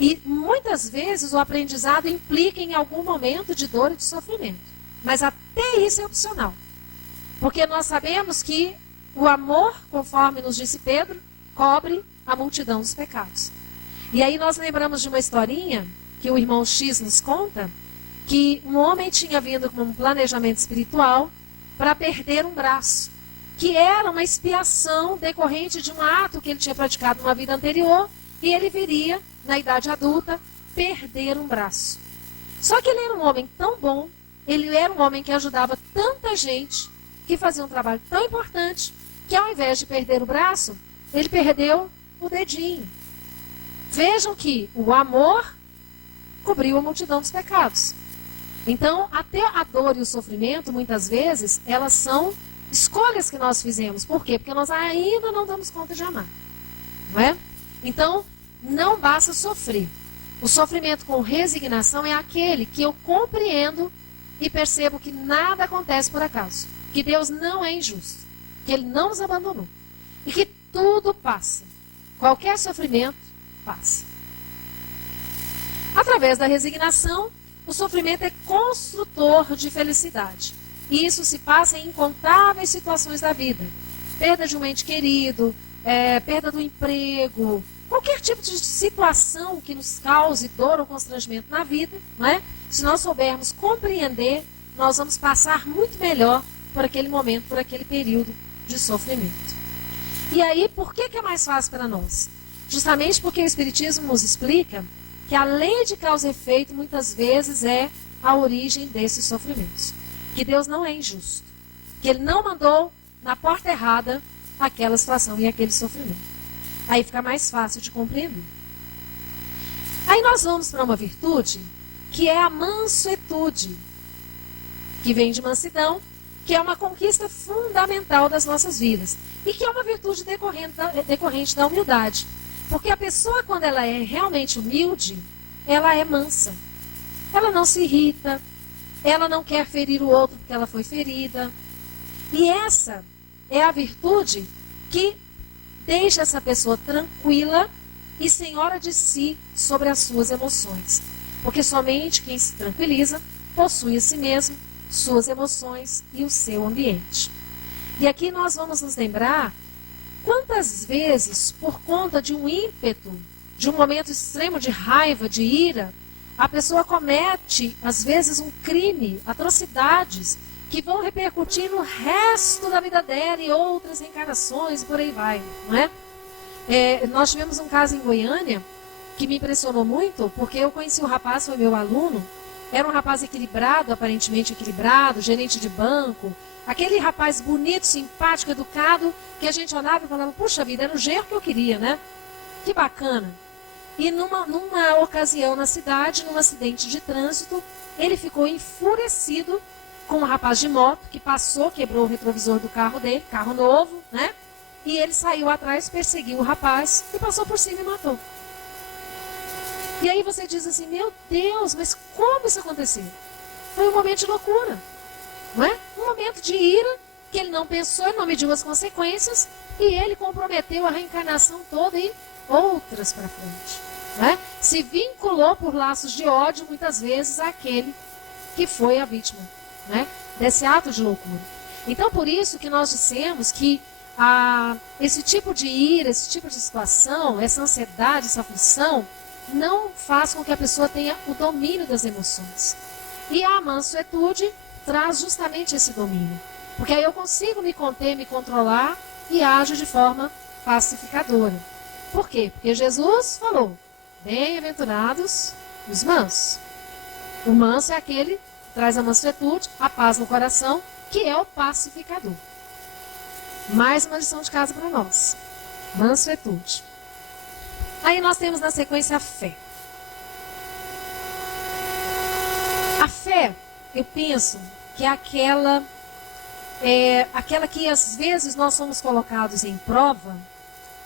E muitas vezes o aprendizado implica em algum momento de dor e de sofrimento. Mas até isso é opcional. Porque nós sabemos que o amor, conforme nos disse Pedro, cobre a multidão dos pecados. E aí nós lembramos de uma historinha que o irmão X nos conta, que um homem tinha vindo com um planejamento espiritual para perder um braço, que era uma expiação decorrente de um ato que ele tinha praticado numa vida anterior, e ele viria, na idade adulta, perder um braço. Só que ele era um homem tão bom, ele era um homem que ajudava tanta gente, que fazia um trabalho tão importante, que ao invés de perder o braço, ele perdeu o dedinho. Vejam que o amor cobriu a multidão dos pecados. Então, até a dor e o sofrimento, muitas vezes, elas são escolhas que nós fizemos. Por quê? Porque nós ainda não damos conta de amar. Não é? Então, não basta sofrer. O sofrimento com resignação é aquele que eu compreendo e percebo que nada acontece por acaso. Que Deus não é injusto. Que Ele não nos abandonou. E que tudo passa. Qualquer sofrimento passa. Através da resignação, o sofrimento é construtor de felicidade. E isso se passa em incontáveis situações da vida. Perda de um ente querido, perda do emprego, qualquer tipo de situação que nos cause dor ou constrangimento na vida, não é? Se nós soubermos compreender, nós vamos passar muito melhor por aquele momento, por aquele período de sofrimento. E aí, por que é mais fácil para nós? Justamente porque o Espiritismo nos explica que a lei de causa e efeito muitas vezes é a origem desses sofrimentos. Que Deus não é injusto. Que Ele não mandou na porta errada aquela situação e aquele sofrimento. Aí fica mais fácil de compreender. Aí nós vamos para uma virtude que é a mansuetude, que vem de mansidão, que é uma conquista fundamental das nossas vidas. E que é uma virtude decorrente da humildade. Porque a pessoa, quando ela é realmente humilde, ela é mansa. Ela não se irrita, ela não quer ferir o outro porque ela foi ferida. E essa é a virtude que deixa essa pessoa tranquila e senhora de si sobre as suas emoções. Porque somente quem se tranquiliza possui a si mesmo, suas emoções e o seu ambiente. E aqui nós vamos nos lembrar quantas vezes, por conta de um ímpeto, de um momento extremo de raiva, de ira, a pessoa comete, às vezes, um crime, atrocidades, que vão repercutir no resto da vida dela e outras encarnações, por aí vai, não é? Nós tivemos um caso em Goiânia que me impressionou muito, porque eu conheci o rapaz, foi meu aluno, era um rapaz equilibrado, aparentemente equilibrado, gerente de banco, Aquele rapaz bonito, simpático, educado, que a gente olhava e falava, puxa vida, era o genro que eu queria, né? Que bacana. E numa ocasião na cidade, num acidente de trânsito, ele ficou enfurecido com um rapaz de moto que passou, quebrou o retrovisor do carro dele, carro novo, né? E ele saiu atrás, perseguiu o rapaz e passou por cima e matou. E aí você diz assim, meu Deus, mas como isso aconteceu? Foi um momento de loucura, não é? Um momento de ira, que ele não pensou, ele não mediu as consequências, e ele comprometeu a reencarnação toda e outras para frente. Não é? Se vinculou por laços de ódio, muitas vezes, àquele que foi a vítima, né, desse ato de loucura. Então, por isso que nós dissemos que esse tipo de ira, esse tipo de situação, essa ansiedade, essa aflição, não faz com que a pessoa tenha o domínio das emoções. E a mansuetude traz justamente esse domínio. Porque aí eu consigo me conter, me controlar e ajo de forma pacificadora. Por quê? Porque Jesus falou, bem-aventurados os mansos. O manso é aquele que traz a mansuetude, a paz no coração, que é o pacificador. Mais uma lição de casa para nós. Mansuetude. Aí nós temos na sequência a fé. A fé, eu penso, que é aquela que às vezes nós somos colocados em prova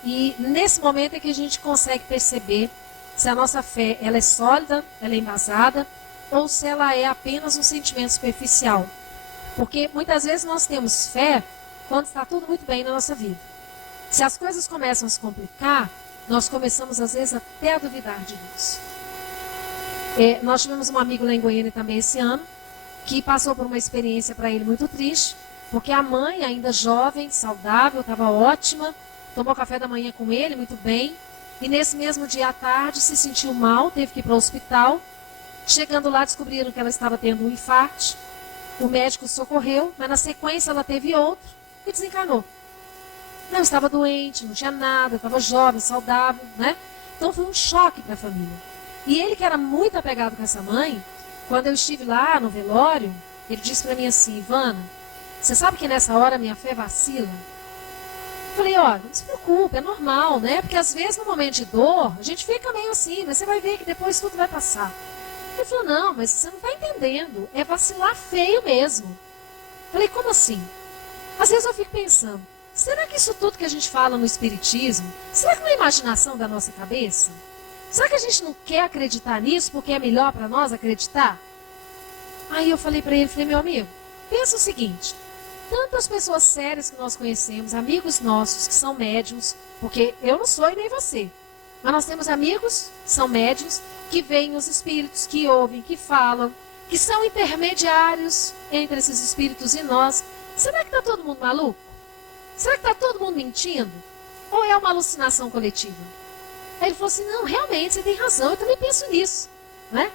e nesse momento é que a gente consegue perceber se a nossa fé ela é sólida, ela é embasada ou se ela é apenas um sentimento superficial. Porque muitas vezes nós temos fé quando está tudo muito bem na nossa vida. Se as coisas começam a se complicar, nós começamos às vezes até a duvidar de Deus. Nós tivemos um amigo lá em Goiânia também esse ano, que passou por uma experiência para ele muito triste, porque a mãe, ainda jovem, saudável, estava ótima, tomou café da manhã com ele, muito bem, e nesse mesmo dia à tarde se sentiu mal, teve que ir para o hospital. Chegando lá, descobriram que ela estava tendo um infarto. O médico socorreu, mas na sequência ela teve outro e desencarnou. Não estava doente, não tinha nada, estava jovem, saudável, né? Então foi um choque para a família. E ele, que era muito apegado com essa mãe, quando eu estive lá no velório, ele disse para mim assim, Ivana, você sabe que nessa hora minha fé vacila? Eu falei, olha, não se preocupe, é normal, né? Porque às vezes no momento de dor, a gente fica meio assim, mas você vai ver que depois tudo vai passar. Ele falou, não, mas você não está entendendo, é vacilar feio mesmo. Eu falei, como assim? Às vezes eu fico pensando, será que isso tudo que a gente fala no Espiritismo, será que não é imaginação da nossa cabeça? Será que a gente não quer acreditar nisso porque é melhor para nós acreditar? Aí eu falei para ele, meu amigo, pensa o seguinte, tantas pessoas sérias que nós conhecemos, amigos nossos que são médiums, porque eu não sou e nem você, mas nós temos amigos que são médiums, que veem os espíritos, que ouvem, que falam, que são intermediários entre esses espíritos e nós. Será que está todo mundo maluco? Será que está todo mundo mentindo? Ou é uma alucinação coletiva? Aí ele falou assim, não, realmente, você tem razão, eu também penso nisso. Né?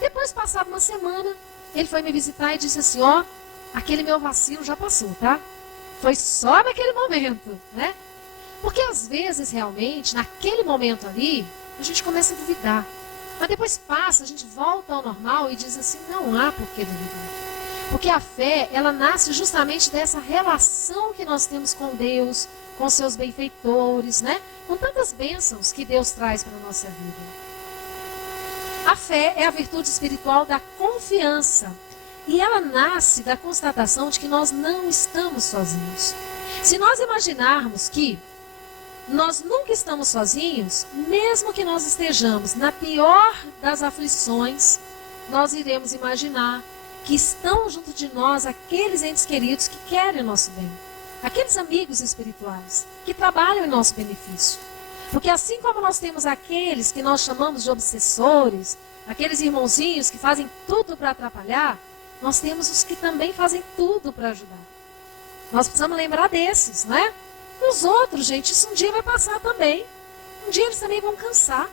Depois, passada uma semana, ele foi me visitar e disse assim, ó, aquele meu vacilo já passou, tá? Foi só naquele momento, né? Porque às vezes, realmente, naquele momento ali, a gente começa a duvidar. Mas depois passa, a gente volta ao normal e diz assim, não há por que duvidar. Porque a fé, ela nasce justamente dessa relação que nós temos com Deus, com seus benfeitores, né? Com tantas bênçãos que Deus traz para a nossa vida. A fé é a virtude espiritual da confiança. E ela nasce da constatação de que nós não estamos sozinhos. Se nós imaginarmos que nós nunca estamos sozinhos, mesmo que nós estejamos na pior das aflições, nós iremos imaginar que estão junto de nós aqueles entes queridos que querem o nosso bem. Aqueles amigos espirituais que trabalham em nosso benefício. Porque assim como nós temos aqueles que nós chamamos de obsessores, aqueles irmãozinhos que fazem tudo para atrapalhar, nós temos os que também fazem tudo para ajudar. Nós precisamos lembrar desses, não é? E os outros, gente, isso um dia vai passar também. Um dia eles também vão cansar.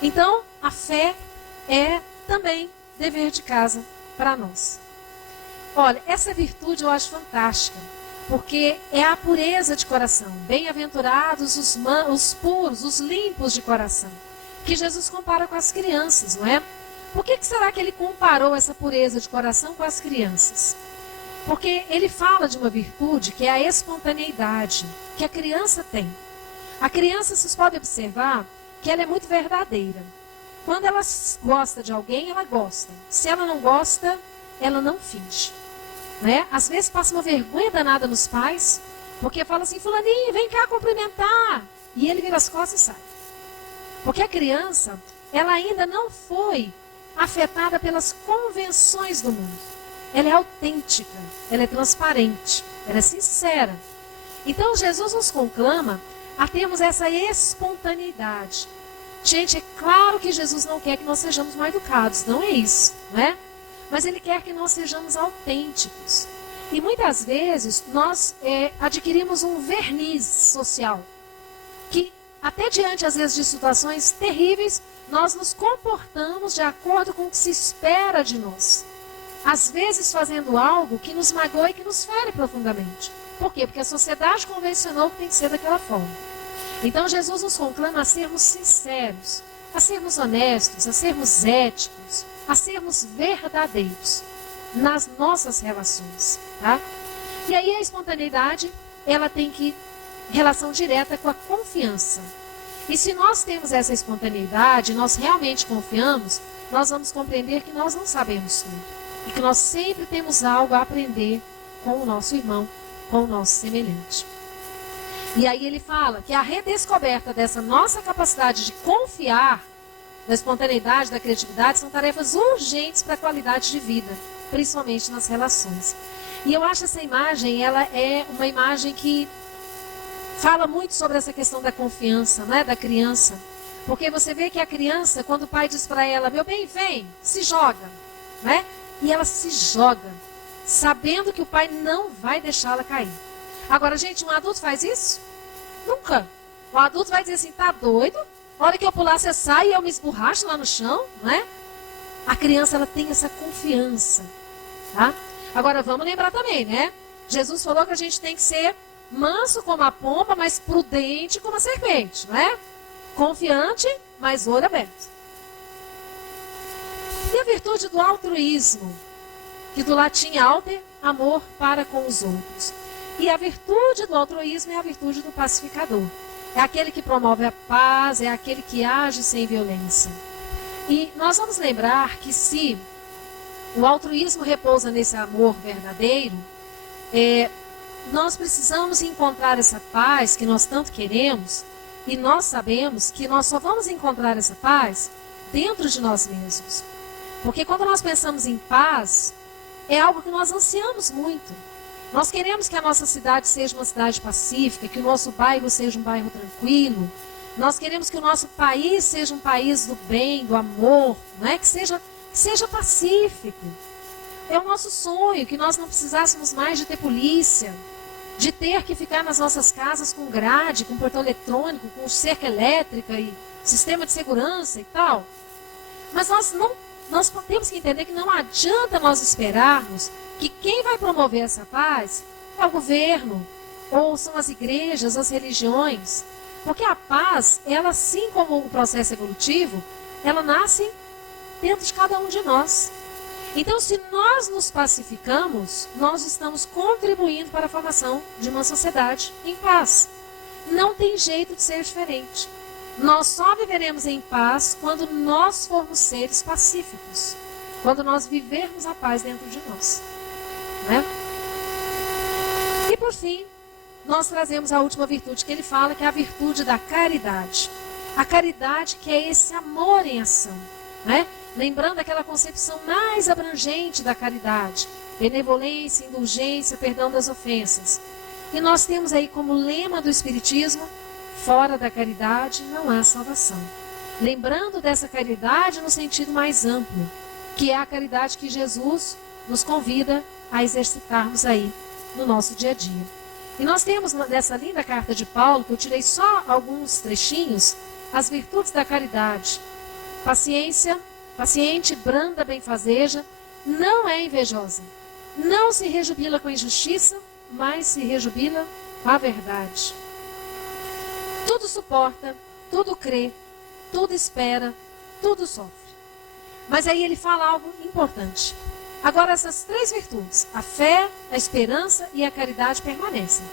Então, a fé é também dever de casa para nós. Olha, essa virtude eu acho fantástica, porque é a pureza de coração. Bem-aventurados os puros, os limpos de coração, que Jesus compara com as crianças, não é? Por que será que ele comparou essa pureza de coração com as crianças? Porque ele fala de uma virtude que é a espontaneidade, que a criança tem. A criança, vocês podem observar, que ela é muito verdadeira. Quando ela gosta de alguém, ela gosta. Se ela não gosta, ela não finge. Né? Às vezes passa uma vergonha danada nos pais, porque fala assim, fulaninho, vem cá cumprimentar. E ele vira as costas e sai. Porque a criança, ela ainda não foi afetada pelas convenções do mundo. Ela é autêntica, ela é transparente, ela é sincera. Então Jesus nos conclama a termos essa espontaneidade. Gente, é claro que Jesus não quer que nós sejamos mal educados, não é isso, né? Mas Ele quer que nós sejamos autênticos. E muitas vezes nós adquirimos um verniz social, que até diante, às vezes, de situações terríveis, nós nos comportamos de acordo com o que se espera de nós. Às vezes fazendo algo que nos magoa e que nos fere profundamente. Por quê? Porque a sociedade convencionou que tem que ser daquela forma. Então Jesus nos conclama a sermos sinceros, a sermos honestos, a sermos éticos, a sermos verdadeiros nas nossas relações. Tá? E aí a espontaneidade, ela tem que relação direta com a confiança. E se nós temos essa espontaneidade, nós realmente confiamos, nós vamos compreender que nós não sabemos tudo. E que nós sempre temos algo a aprender com o nosso irmão, com o nosso semelhante. E aí ele fala que a redescoberta dessa nossa capacidade de confiar, da espontaneidade, da criatividade, são tarefas urgentes para a qualidade de vida, principalmente nas relações. E eu acho essa imagem, ela é uma imagem que fala muito sobre essa questão da confiança, né, da criança. Porque você vê que a criança, quando o pai diz para ela, meu bem, vem, se joga, né? E ela se joga, sabendo que o pai não vai deixá-la cair. Agora, gente, um adulto faz isso? Nunca. O adulto vai dizer assim, tá doido? A hora que eu pular, você sai e eu me esborracho lá no chão, né? A criança, ela tem essa confiança, tá? Agora, vamos lembrar também, né? Jesus falou que a gente tem que ser manso como a pomba, mas prudente como a serpente, né? Confiante, mas olho aberto. E a virtude do altruísmo, que do latim alter, amor para com os outros. E a virtude do altruísmo é a virtude do pacificador. É aquele que promove a paz, é aquele que age sem violência. E nós vamos lembrar que se o altruísmo repousa nesse amor verdadeiro, nós precisamos encontrar essa paz que nós tanto queremos, e nós sabemos que nós só vamos encontrar essa paz dentro de nós mesmos. Porque quando nós pensamos em paz, é algo que nós ansiamos muito. Nós queremos que a nossa cidade seja uma cidade pacífica, que o nosso bairro seja um bairro tranquilo. Nós queremos que o nosso país seja um país do bem, do amor, né? que seja pacífico. É o nosso sonho, que nós não precisássemos mais de ter polícia, de ter que ficar nas nossas casas com grade, com portão eletrônico, com cerca elétrica e sistema de segurança e tal. Mas nós temos que entender que não adianta nós esperarmos que quem vai promover essa paz é o governo, ou são as igrejas, as religiões. Porque a paz, ela assim como o processo evolutivo, ela nasce dentro de cada um de nós. Então, se nós nos pacificamos, nós estamos contribuindo para a formação de uma sociedade em paz. Não tem jeito de ser diferente. Nós só viveremos em paz quando nós formos seres pacíficos. Quando nós vivermos a paz dentro de nós. Né? E por fim, nós trazemos a última virtude que ele fala, que é a virtude da caridade. A caridade que é esse amor em ação. Né? Lembrando aquela concepção mais abrangente da caridade. Benevolência, indulgência, perdão das ofensas. E nós temos aí como lema do Espiritismo, fora da caridade não há salvação. Lembrando dessa caridade no sentido mais amplo, que é a caridade que Jesus nos convida a exercitarmos aí no nosso dia a dia. E nós temos nessa linda carta de Paulo, que eu tirei só alguns trechinhos, as virtudes da caridade. Paciência, paciente, branda, benfazeja, não é invejosa. Não se rejubila com a injustiça, mas se rejubila com a verdade. Tudo suporta, tudo crê, tudo espera, tudo sofre. Mas aí ele fala algo importante. Agora, essas 3 virtudes, a fé, a esperança e a caridade permanecem.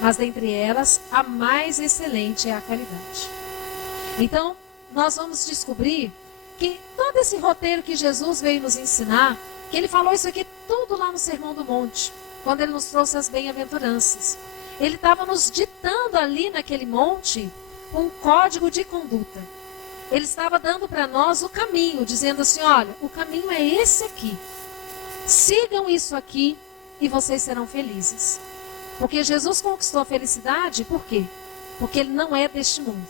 Mas dentre elas, a mais excelente é a caridade. Então, nós vamos descobrir que todo esse roteiro que Jesus veio nos ensinar, que ele falou isso aqui tudo lá no Sermão do Monte, quando ele nos trouxe as bem-aventuranças. Ele estava nos ditando ali naquele monte um código de conduta. Ele estava dando para nós o caminho, dizendo assim, olha, o caminho é esse aqui. Sigam isso aqui e vocês serão felizes. Porque Jesus conquistou a felicidade, por quê? Porque ele não é deste mundo.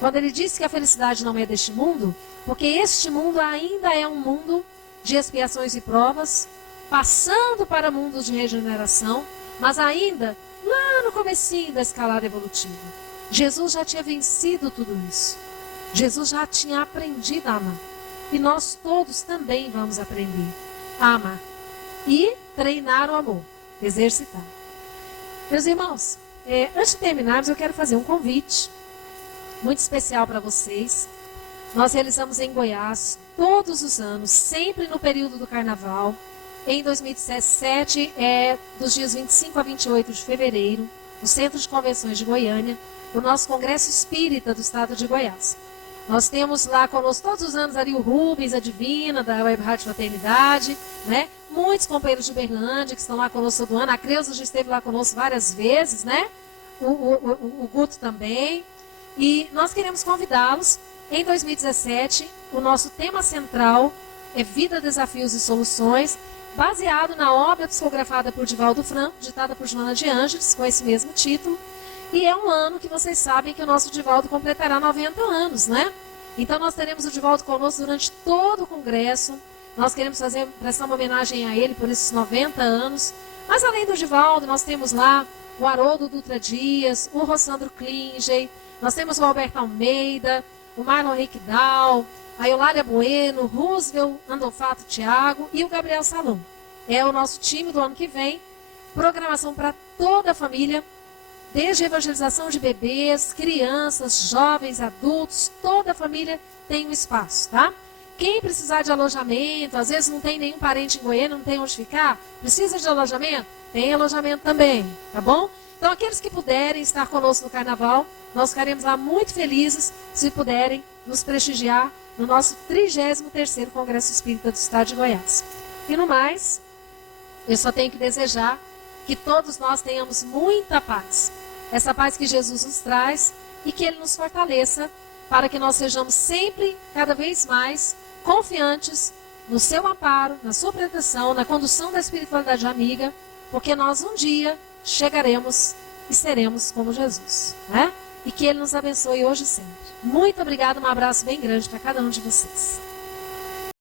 Quando ele disse que a felicidade não é deste mundo, porque este mundo ainda é um mundo de expiações e provas, passando para mundos de regeneração, mas ainda lá no comecinho da escalada evolutiva. Jesus já tinha vencido tudo isso. Jesus já tinha aprendido a amar. E nós todos também vamos aprender a amar. E treinar o amor, exercitar. Meus irmãos, antes de terminarmos, eu quero fazer um convite muito especial para vocês. Nós realizamos em Goiás todos os anos, sempre no período do Carnaval. Em 2017, dos dias 25 a 28 de fevereiro, no Centro de Convenções de Goiânia, o nosso Congresso Espírita do Estado de Goiás. Nós temos lá conosco todos os anos ali o Rubens, a Divina, da Web Rádio Fraternidade, né? Muitos companheiros de Uberlândia que estão lá conosco todo ano. A Creuza já esteve lá conosco várias vezes, né? O Guto também. E nós queremos convidá-los. Em 2017, o nosso tema central é Vida, Desafios e Soluções, baseado na obra psicografada por Divaldo Franco, ditada por Joana de Ângeles, com esse mesmo título. E é um ano que vocês sabem que o nosso Divaldo completará 90 anos, né? Então nós teremos o Divaldo conosco durante todo o congresso. Nós queremos prestar uma homenagem a ele por esses 90 anos. Mas além do Divaldo, nós temos lá o Haroldo Dutra Dias, o Rossandro Klinger, nós temos o Alberto Almeida, o Marlon Riquidal, a Eulália Bueno, Roosevelt, Andolfato Thiago e o Gabriel Salom. É o nosso time do ano que vem. Programação para toda a família, desde a evangelização de bebês, crianças, jovens, adultos, toda a família tem um espaço, tá? Quem precisar de alojamento, às vezes não tem nenhum parente em Goiânia, não tem onde ficar, precisa de alojamento? Tem alojamento também, tá bom? Então, aqueles que puderem estar conosco no Carnaval, nós ficaremos lá muito felizes se puderem nos prestigiar no nosso 33º Congresso Espírita do Estado de Goiás. E no mais, eu só tenho que desejar que todos nós tenhamos muita paz. Essa paz que Jesus nos traz e que Ele nos fortaleça para que nós sejamos sempre, cada vez mais, confiantes no seu amparo, na sua proteção, na condução da espiritualidade amiga, porque nós um dia chegaremos e seremos como Jesus, né? E que Ele nos abençoe hoje e sempre. Muito obrigada, um abraço bem grande para cada um de vocês.